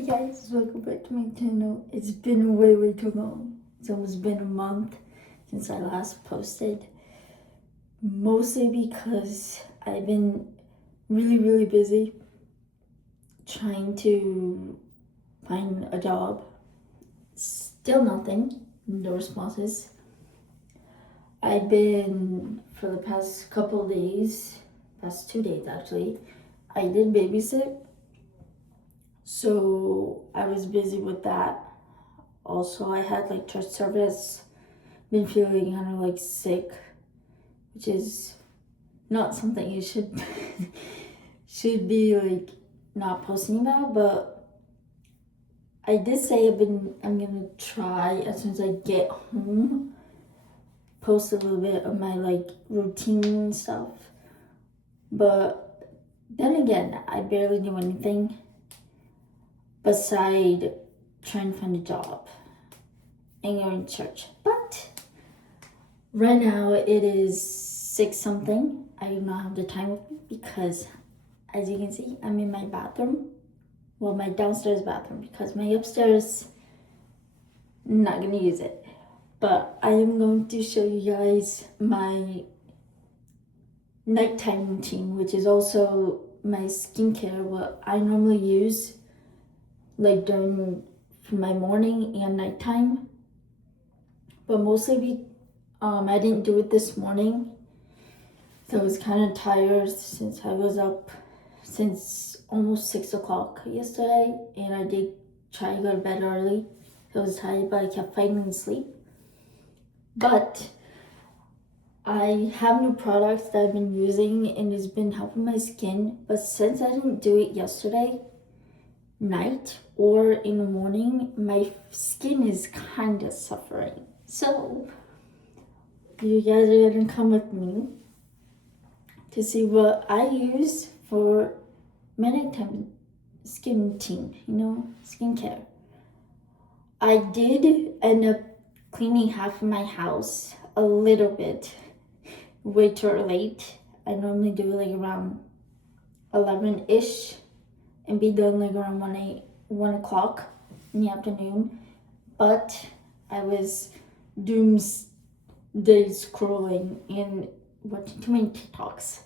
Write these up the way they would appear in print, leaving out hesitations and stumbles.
Hey guys, welcome back to my channel. It's been way too long. It's almost been a month since I last posted. Mostly because I've been really busy trying to find a job. Still nothing, no responses. I've been, for the past couple days, past 2 days actually, I did babysit. So I was busy with that. Also, I had like church service, been feeling kind of like sick, which is not something you should should be like not posting about, but I did say I'm gonna try as soon as I get home post a little bit of my like routine stuff. But then again, I barely do anything beside trying to find a job and going to church. But right now it is 6 something. I do not have the time with me because, as you can see, I'm in my bathroom. Well, my downstairs bathroom, because my upstairs, I'm not gonna use it. But I am going to show you guys my nighttime routine, which is also my skincare, what I normally use like during my morning and nighttime. But mostly I didn't do it this morning. So I was kind of tired since I was up since almost 6 o'clock yesterday, and I did try to go to bed early. I was tired, but I kept fighting sleep. But I have new products that I've been using, and it's been helping my skin. But since I didn't do it yesterday night or in the morning, my skin is kind of suffering. So you guys are gonna come with me to see what I use for my nighttime skin routine, skincare. I did end up cleaning half of my house a little bit, way too late. I normally do like around 11-ish and be done like around 1 o'clock in the afternoon. But I was doomsday scrolling and watching too many TikToks.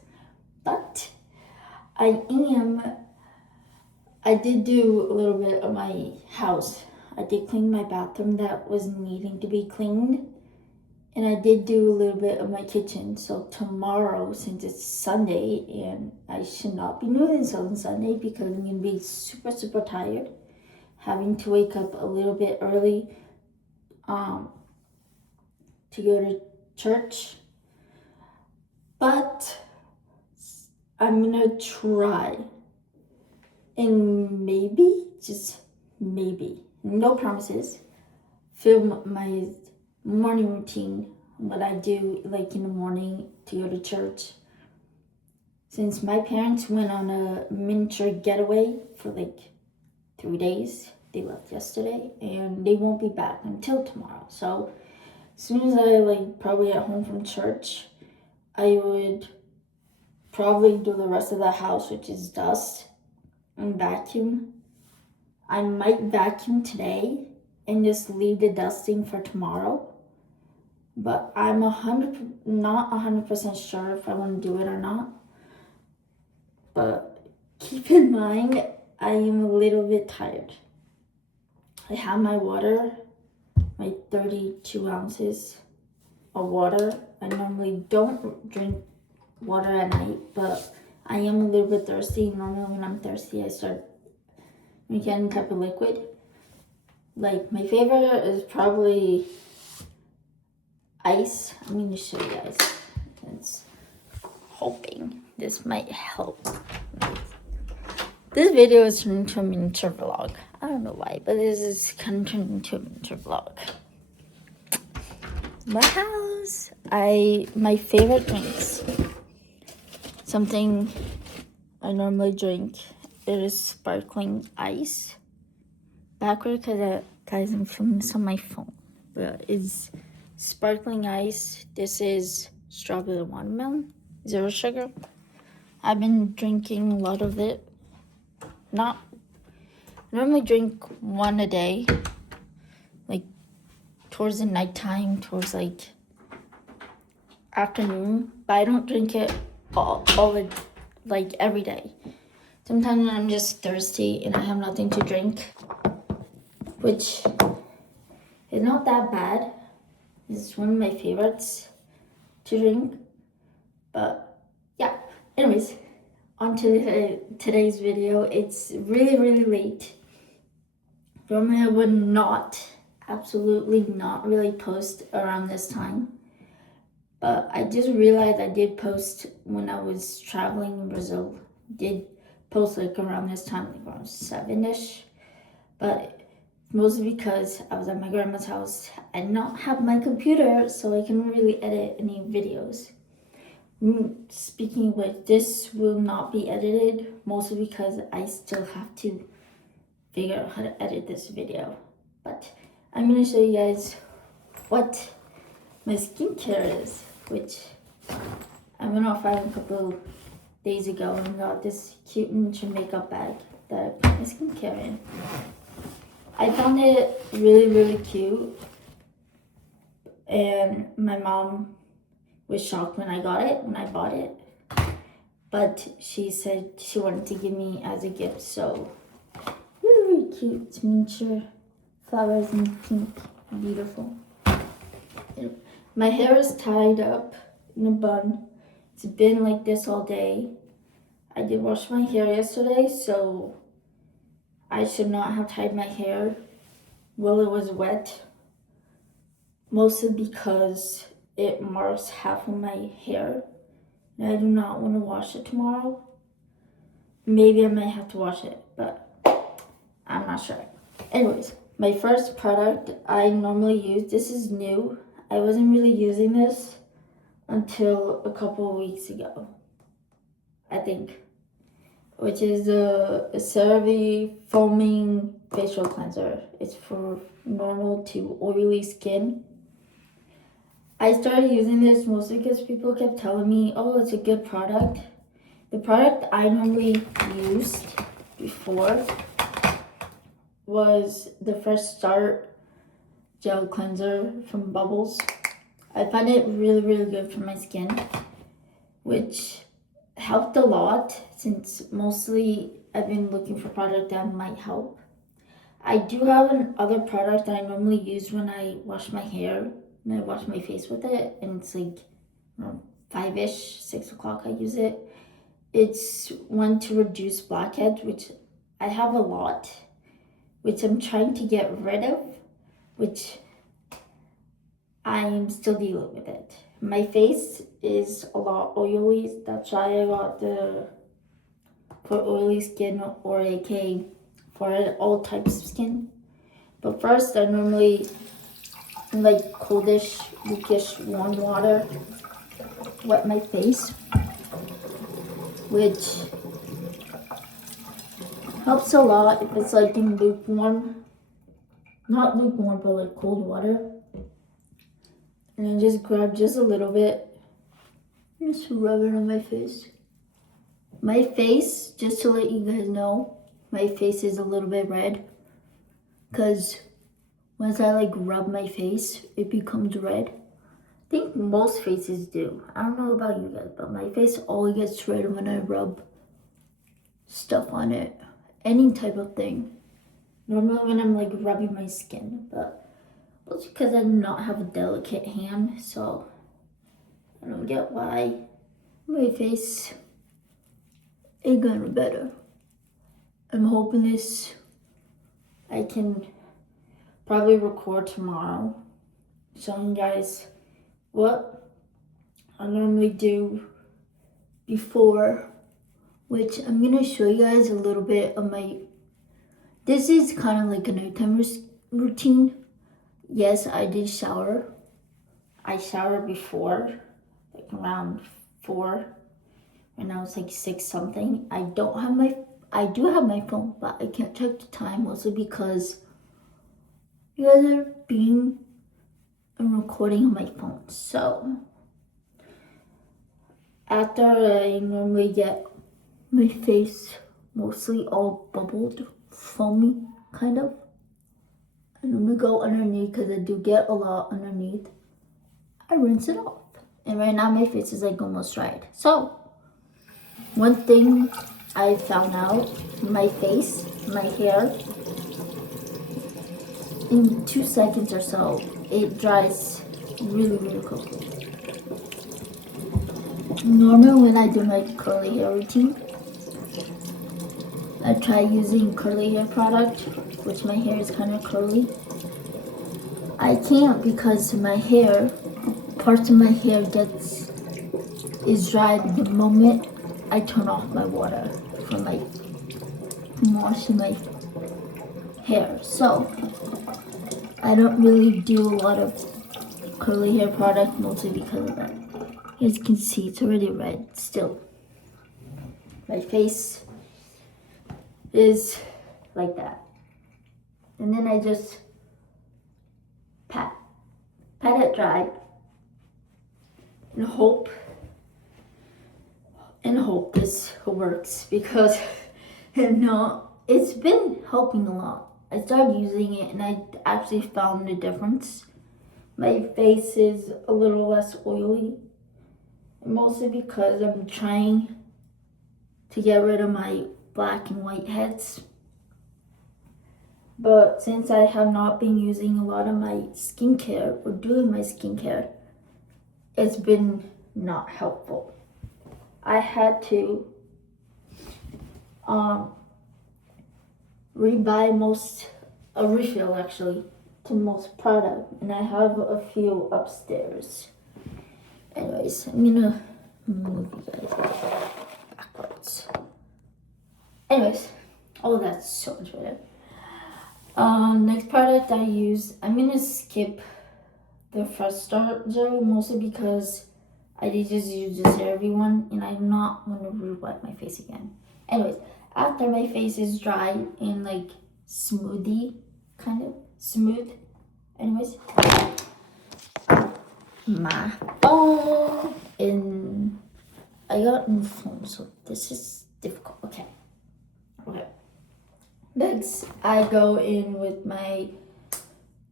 But I did do a little bit of my house. I did clean my bathroom that was needing to be cleaned. And I did do a little bit of my kitchen. So tomorrow, since it's Sunday, and I should not be doing this on Sunday because I'm going to be super tired. Having to wake up a little bit early to go to church. But I'm going to try. And maybe, just maybe, no promises, film my morning routine, what I do like in the morning to go to church. Since my parents went on a miniature getaway for like 3 days, they left yesterday and they won't be back until tomorrow. So as soon as I probably at home from church, I would probably do the rest of the house, which is dust, and vacuum. I might vacuum today and just leave the dusting for tomorrow. But I'm not 100% sure if I want to do it or not. But keep in mind, I am a little bit tired. I have my water, my 32 ounces of water. I normally don't drink water at night, but I am a little bit thirsty. Normally when I'm thirsty, I start drinking any type of liquid. Like my favorite is probably ice. I'm going to show you guys. It's hoping this might help. This video is turned into a miniature vlog. I don't know why, but this is kind of turned into a miniature vlog. My house. My favorite drinks. Something I normally drink. It is sparkling ice. Backward because I'm filming this on my phone. But it's sparkling ice. This is strawberry watermelon, 0 sugar. I've been drinking a lot of it. Not normally drink one a day, like towards the nighttime, towards like afternoon, but I don't drink it like every day. Sometimes when I'm just thirsty and I have nothing to drink, which is not that bad. It's one of my favorites to drink. But yeah, anyways, on to today's video. It's really late. Normally I would not, absolutely not really post around this time. But I just realized I did post when I was traveling in Brazil. Did post like around this time, like around 7ish. But mostly because I was at my grandma's house. I did not have my computer, so I couldn't really edit any videos. Speaking of which, this will not be edited, mostly because I still have to figure out how to edit this video. But I'm going to show you guys what my skincare is, which I went off a couple days ago and got this cute miniature makeup bag that I put my skincare in. I found it really cute, and my mom was shocked when I bought it, but she said she wanted to give me as a gift, so really cute. It's miniature flowers in pink, beautiful. My hair is tied up in a bun. It's been like this all day. I did wash my hair yesterday, so I should not have tied my hair while it was wet, mostly because it marks half of my hair, and I do not want to wash it tomorrow. Maybe I might have to wash it, but I'm not sure. Anyways, my first product I normally use, this is new. I wasn't really using this until a couple of weeks ago, I think, which is the CeraVe Foaming Facial Cleanser. It's for normal to oily skin. I started using this mostly because people kept telling me, oh, it's a good product. The product I normally used before was the Fresh Start Gel Cleanser from Bubbles. I find it really good for my skin, which helped a lot since mostly I've been looking for product that might help. I do have another product that I normally use when I wash my hair and I wash my face with it, and it's like 5ish, 6 o'clock I use it. It's one to reduce blackheads, which I have a lot, which I'm trying to get rid of, which I'm still dealing with it. My face is a lot oily. That's why I got the for oily skin, or AK for all types of skin. But first, I normally like coldish, weakish, warm water, wet my face, which helps a lot if it's like in lukewarm, not lukewarm, but like cold water. And then just grab just a little bit, just rub it on my face. My face, just to let you guys know, my face is a little bit red, because once I like rub my face, it becomes red. I think most faces do. I don't know about you guys, but my face always gets red when I rub stuff on it. Any type of thing. Normally when I'm like rubbing my skin, but it's because I do not have a delicate hand, so I don't get why my face ain't gonna better. I'm hoping I can probably record tomorrow, showing you guys what I normally do before, which I'm gonna show you guys a little bit of this is kind of like a nighttime routine. Yes, I did shower. I showered before, like around 4, when I was like 6 something. I do have my phone, but I can't check the time, mostly because you guys are being recording on my phone. So after I normally get my face mostly all bubbled foamy, kind of. And I'm gonna go underneath because I do get a lot underneath. I rinse it off. And right now my face is like almost dried. So, one thing I found out, my face, my hair, in 2 seconds or so, it dries really, really quickly. Normally when I do my curly hair routine, I try using curly hair product, which my hair is kind of curly. I can't because my hair, parts of my hair is dried the moment I turn off my water from washing my hair. So I don't really do a lot of curly hair product, mostly because of that. As you can see, it's already red still. My face is like that. And then I just pat it dry and hope this works, because it's been helping a lot. I started using it and I actually found a difference. My face is a little less oily, mostly because I'm trying to get rid of my black and white heads. But since I have not been using a lot of my skincare or doing my skincare, it's been not helpful. I had to rebuy a refill actually to most product, and I have a few upstairs. Anyways, I'm gonna move you guys backwards. Anyways, oh, that's so much better. Next product I use, I'm gonna skip the Fresh Start Gel, mostly because I did just use the CeraVe one and I'm not gonna re-wet my face again. Anyways, after my face is dry and like smooth, anyways, my phone, and I got new phone, so this is difficult. Okay. Next, I go in with my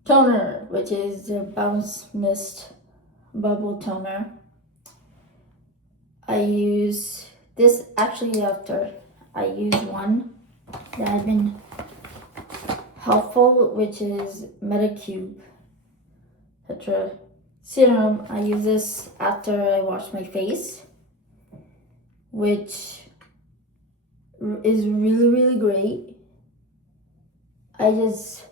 toner, which is the Bounce Mist Bubble Toner. I use this actually after I use one that has been helpful, which is Medicube Tetra Serum. I use this after I wash my face, which is really, really great. I just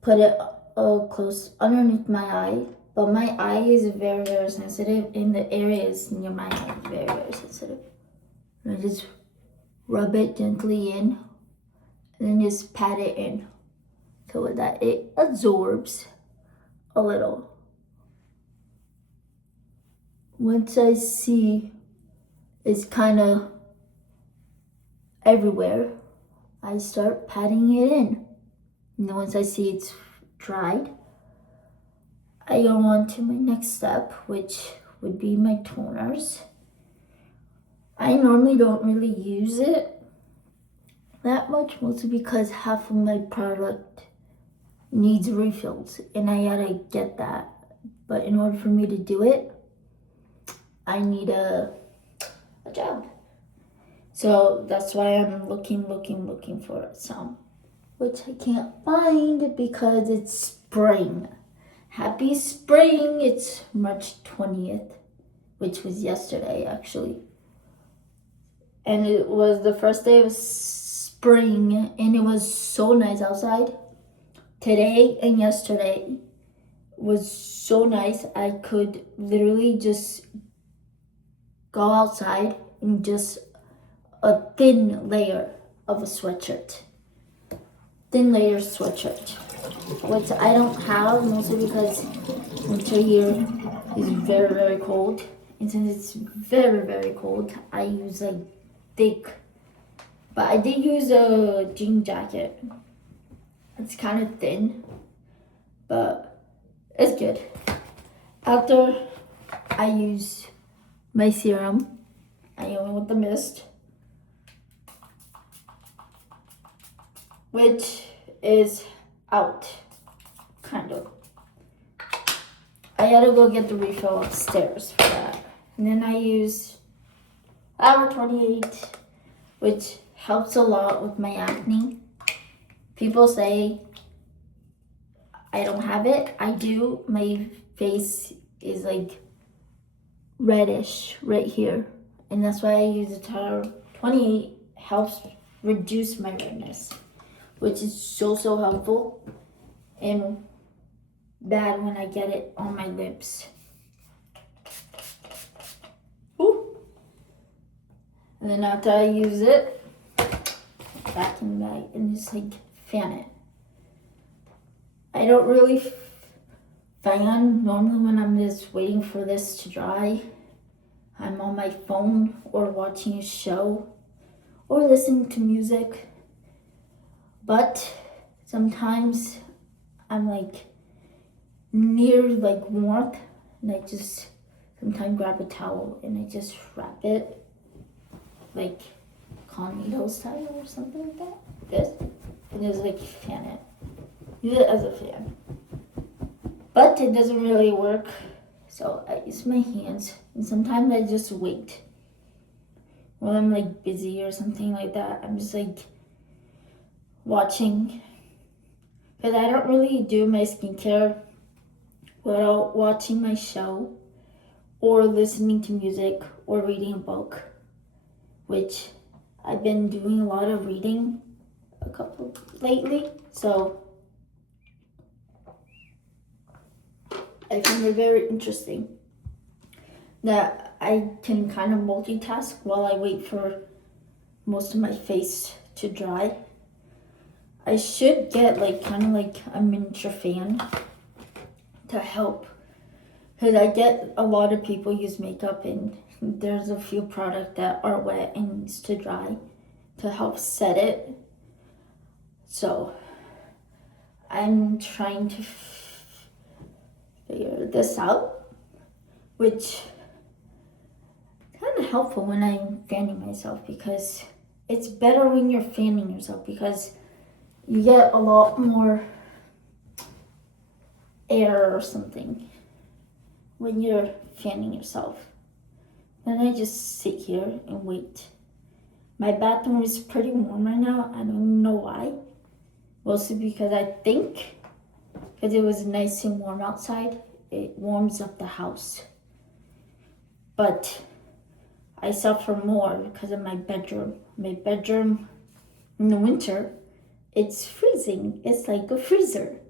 put it close underneath my eye, but my eye is very, very sensitive, and the areas near my eye is very, very sensitive. And I just rub it gently in, and then just pat it in so that it absorbs a little. Once I see it's kind of everywhere, I start patting it in. And then once I see it's dried, I go on to my next step, which would be my toners. I normally don't really use it that much, mostly because half of my product needs refills and I gotta get that. But in order for me to do it, I need a job. So that's why I'm looking for some, which I can't find because it's spring. Happy spring! It's March 20th, which was yesterday actually. And it was the first day of spring and it was so nice outside. Today and yesterday was so nice. I could literally just go outside in just a thin layer of a sweatshirt. Which I don't have, mostly because winter here is very, very cold. And since it's very, very cold, I use like thick. But I did use a jean jacket. It's kind of thin, but it's good. After I use my serum, I go in with the mist. which is out, kind of. I gotta go get the refill upstairs for that. And then I use Hour 28, which helps a lot with my acne. People say I don't have it. I do. My face is like reddish right here. And that's why I use the Tower 28. Helps reduce my redness, which is so helpful and bad when I get it on my lips. Ooh. And then after I use it, back in the bag and just like fan it. I don't really fan normally when I'm just waiting for this to dry. I'm on my phone or watching a show or listening to music. But sometimes I'm like near like warmth and I just sometimes grab a towel and I just wrap it like Cornito style or something like that. This. And just like fan it. Use it as a fan. But it doesn't really work. So I use my hands and sometimes I just wait. When I'm like busy or something like that, I'm just like watching. Because I don't really do my skincare without watching my show or listening to music or reading a book, which I've been doing a lot of reading lately, so I find it very interesting that I can kind of multitask while I wait for most of my face to dry. I should get like kind of like a miniature fan to help, because I get a lot of people use makeup and there's a few products that are wet and needs to dry to help set it. So I'm trying to figure this out, which is kind of helpful when I'm fanning myself, because it's better when you're fanning yourself because you get a lot more air or something when you're fanning yourself. Then I just sit here and wait. My bathroom is pretty warm right now. I don't know why. Mostly because I think because it was nice and warm outside, it warms up the house. But I suffer more because of my bedroom. My bedroom in the winter, it's freezing. It's like a freezer.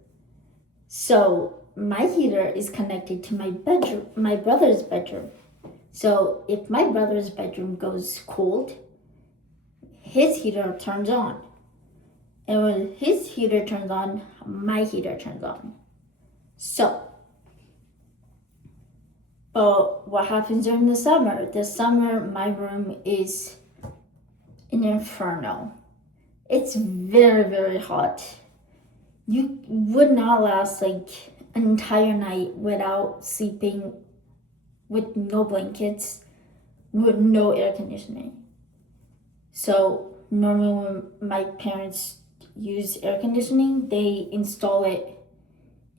So my heater is connected to my bedroom, my brother's bedroom. So if my brother's bedroom goes cold, his heater turns on. And when his heater turns on, my heater turns on. So, but what happens during the summer? This summer, my room is an inferno. It's very hot. You would not last like an entire night without sleeping with no blankets, with no air conditioning. So normally when my parents use air conditioning, they install it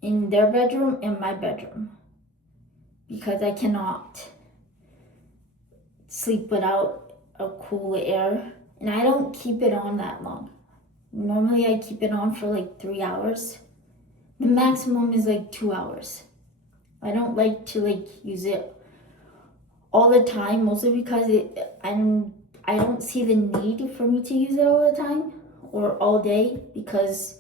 in their bedroom and my bedroom, because I cannot sleep without a cool air, and I don't keep it on that long. Normally I keep it on for like 3 hours. The maximum is like 2 hours. I don't like to like use it all the time, mostly because I don't see the need for me to use it all the time or all day, because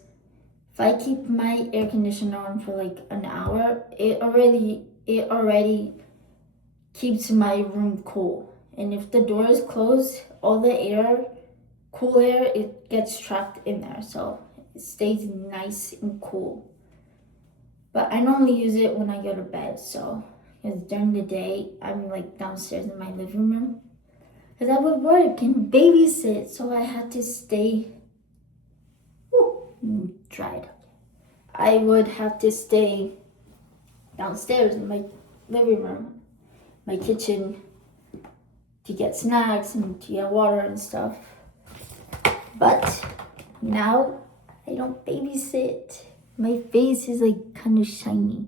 if I keep my air conditioner on for like an hour, it already keeps my room cool. And if the door is closed, all the air, cool air, it gets trapped in there, so it stays nice and cool. But I normally use it when I go to bed, so because during the day I'm like downstairs in my living room, because I would work and babysit, so I had to stay dried. I would have to stay downstairs in my living room, my kitchen, to get snacks and to get water and stuff. But now I don't babysit. My face is like kind of shiny.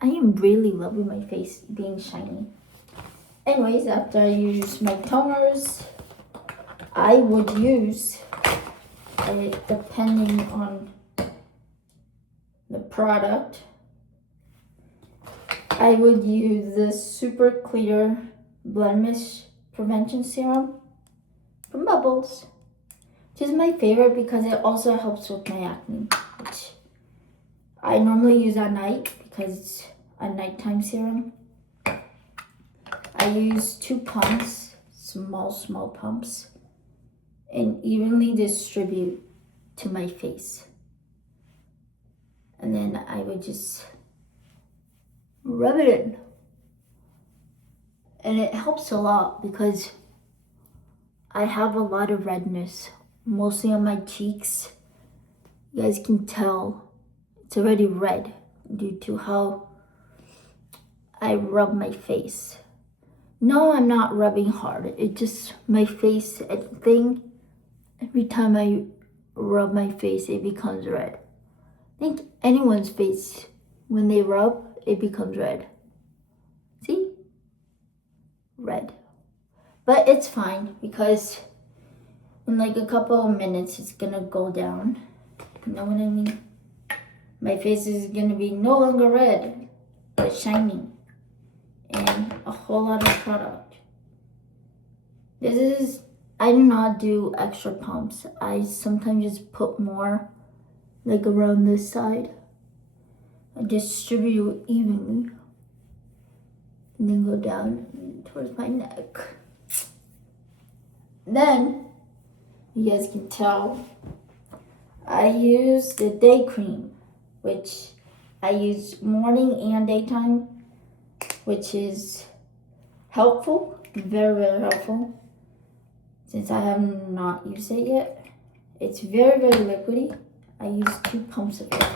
I am really loving my face being shiny. Anyways, after I use my toners, I would use, depending on the product, I would use the Super Clear Blemish Prevention Serum from Bubbles, which is my favorite because it also helps with my acne, which I normally use at night because it's a nighttime serum. I use 2 pumps, small pumps, and evenly distribute to my face. And then I would just rub it in. And it helps a lot because I have a lot of redness, mostly on my cheeks. You guys can tell it's already red due to how I rub my face. No, I'm not rubbing hard. It just, my face, every time I rub my face, it becomes red. I think anyone's face, when they rub, it becomes red. See? Red. But it's fine because in like a couple of minutes, it's gonna go down. You know what I mean? My face is gonna be no longer red, but shiny. And a whole lot of product. I do not do extra pumps. I sometimes just put more, like around this side. I distribute evenly. And then go down towards my neck. Then, you guys can tell, I use the day cream, which I use morning and daytime, which is helpful, very helpful, since I have not used it yet. It's very liquidy. I use 2 pumps of it,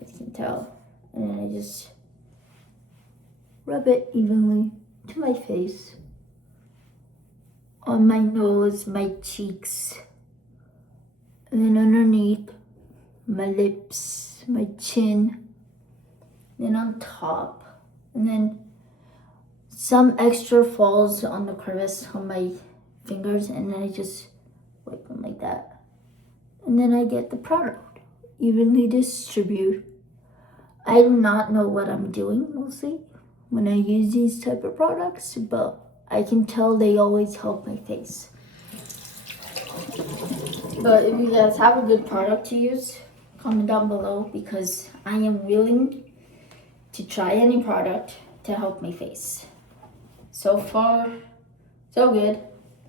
as you can tell, and then I just rub it evenly to my face, on my nose, my cheeks, and then underneath my lips, my chin, then on top, and then some extra falls on the crevice on my fingers, and then I just wipe them like that. And then I get the product, evenly distribute. I do not know what I'm doing mostly when I use these type of products, but I can tell they always help my face. But if you guys have a good product to use, comment down below because I am willing to try any product to help my face. So far, so good.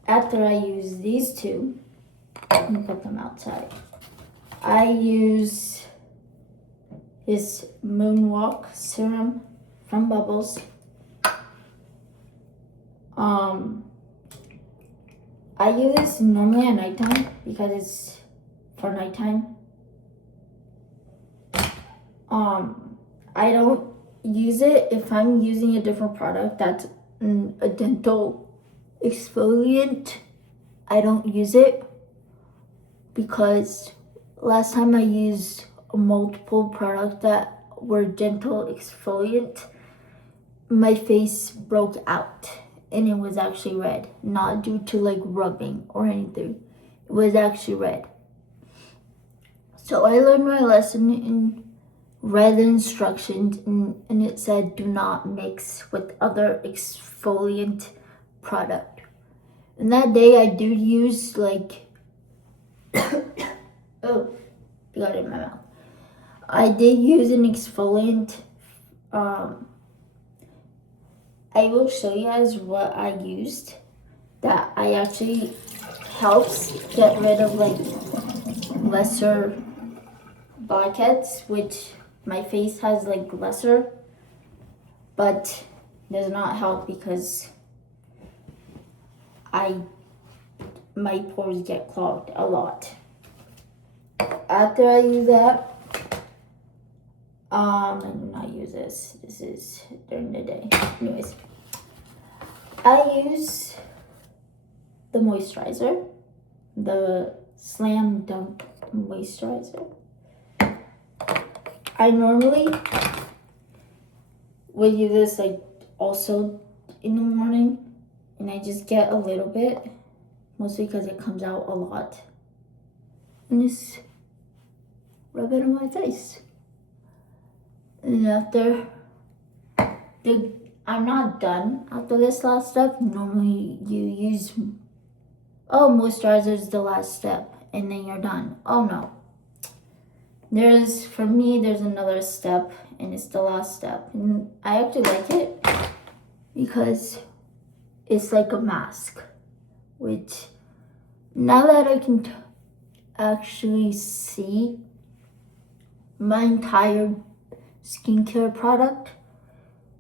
After I use these 2, let me put them outside. I use this Moonwalk serum from Bubbles. I use this normally at nighttime because it's for nighttime. I don't use it if I'm using a different product that's a dental exfoliant. I don't use it because last time I used multiple products that were dental exfoliant, my face broke out and it was actually red, not due to like rubbing or anything. It was actually red. So I learned my lesson and read the instructions, and it said do not mix with other exfoliant product. And that day I do use like oh, got it in my mouth. I did use an exfoliant. I will show you guys what I used that I actually helps get rid of like lesser blackheads, which my face has like lesser, but does not help because my pores get clogged a lot. After I use that, I do not use this. This is during the day. Anyways, I use the moisturizer, the Slam Dunk Moisturizer. I normally would use this like also in the morning, and I just get a little bit, mostly because it comes out a lot, and just rub it on my face. And after I'm not done after this last step. Normally you use, oh, moisturizer is the last step and then you're done. Oh no. For me, there's another step and it's the last step. And I actually like it because it's like a mask, which now that I can actually see my entire skincare product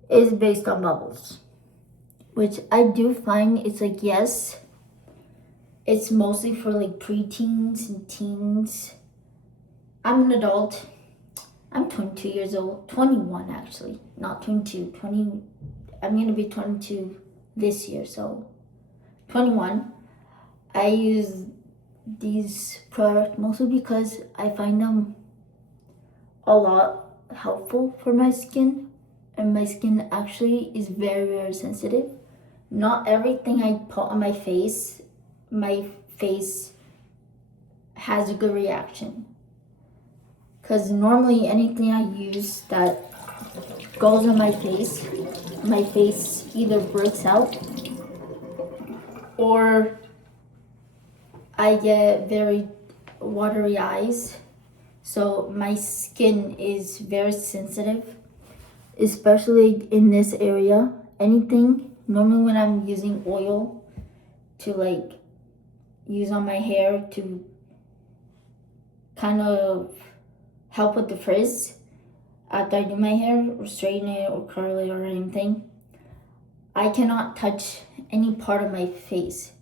is based on bubbles, which I do find it's like, yes, it's mostly for like preteens and teens. I'm an adult. I'm 22 years old, 21 actually, not 22, 20. I'm gonna be 22 this year, so 21. I use these products mostly because I find them a lot helpful for my skin. And my skin actually is very, very sensitive. Not everything I put on my face has a good reaction. Because normally anything I use that goes on my face either breaks out or I get very watery eyes. So my skin is very sensitive, especially in this area. Anything, normally when I'm using oil to like use on my hair to kind of help with the frizz after I do my hair or straighten it or curl it or anything, I cannot touch any part of my face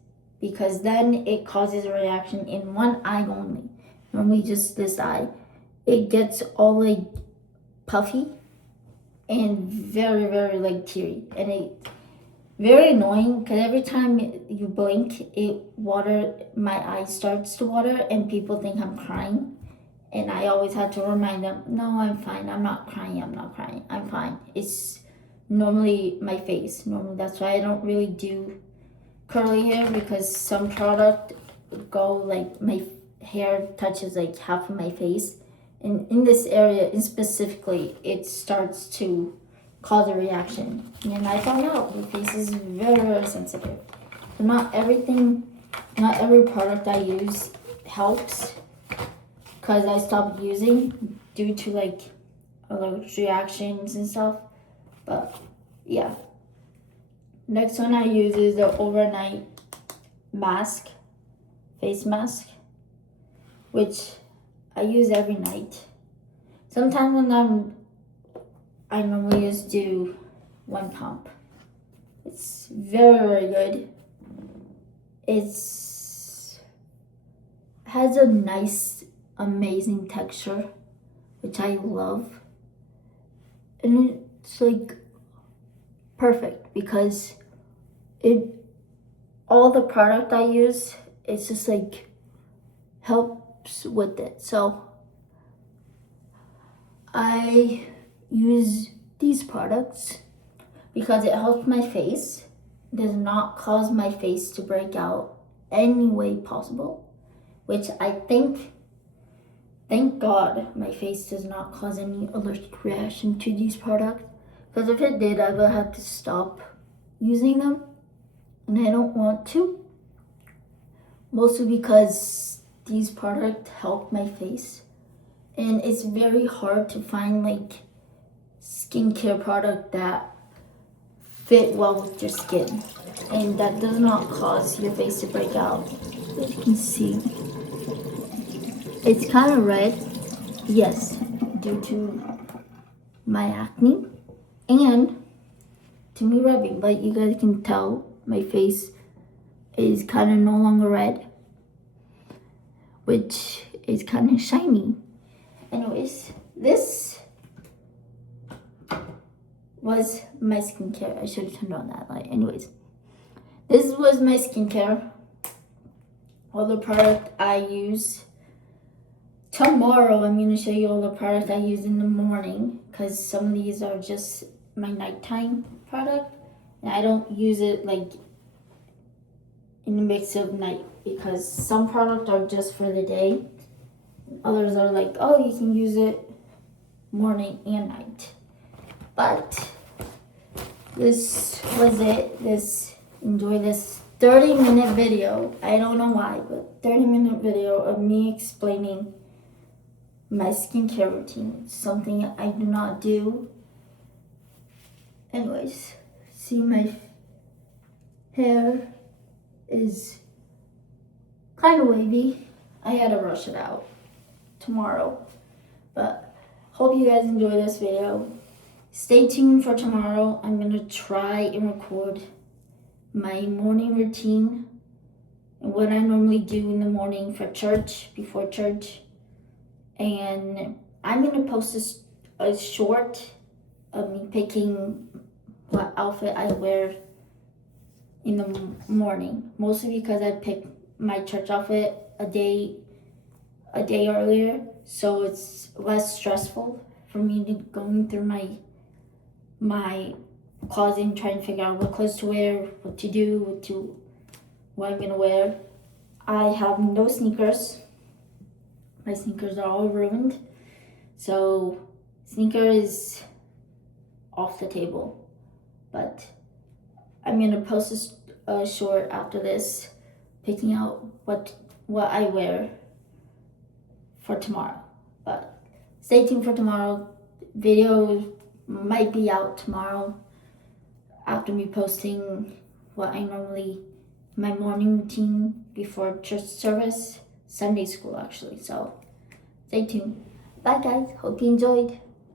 because then it causes a reaction in one eye only, normally just this eye. It gets all like puffy and very, very like teary, and it very annoying because every time you blink my eye starts to water and people think I'm crying, and I always have to remind them, no, I'm fine, I'm not crying, I'm fine. It's normally my face. Normally that's why I don't really do curly hair, because some product go like my hair touches like half of my face, and in this area in specifically it starts to cause a reaction, and I found out my face is very, very sensitive. Not every product I use helps, because I stopped using due to like allergic reactions and stuff. But yeah, next one I use is the overnight face mask, which I use every night. Sometimes when I normally just do one pump. It's very, very good. Has a nice, amazing texture, which I love. And it's like perfect because all the product I use, it's just like helps with it. So I use these products because it helps my face. It does not cause my face to break out any way possible, which I thank God my face does not cause any allergic reaction to these products, because if it did, I would have to stop using them, and I don't want to, mostly because these products help my face, and it's very hard to find like skincare product that fit well with your skin and that does not cause your face to break out. As you can see, it's kind of red, yes, due to my acne and to me rubbing, but you guys can tell my face is kind of no longer red, which is kind of shiny. Anyways, this was my skincare. I should have turned on that light. Anyways, this was my skincare. all the product I use. Tomorrow I'm going to show you all the product I use in the morning, because some of these are just my nighttime product, and I don't use it like in the mix of night, because some products are just for the day. Others are like, oh, you can use it morning and night. But this was it. Enjoy this 30-minute video. I don't know why, but 30-minute video of me explaining my skincare routine. Something I do not do. Anyways, see, my hair is kind of wavy. I had to brush it out tomorrow. But hope you guys enjoy this video. Stay tuned for tomorrow. I'm going to try and record my morning routine and what I normally do in the morning for church, before church. And I'm going to post a short of me picking what outfit I wear in the morning. Mostly because I picked my church outfit a day earlier, so it's less stressful for me to going through my closet and trying to figure out what clothes to wear, what to do, what I'm gonna wear. I have no sneakers. My sneakers are all ruined, so sneaker is off the table. But I'm gonna post a short after this, picking out what I wear for tomorrow. But stay tuned for tomorrow. Video might be out tomorrow after me posting what I normally, my morning routine before church service, Sunday school actually. So stay tuned. Bye guys, hope you enjoyed.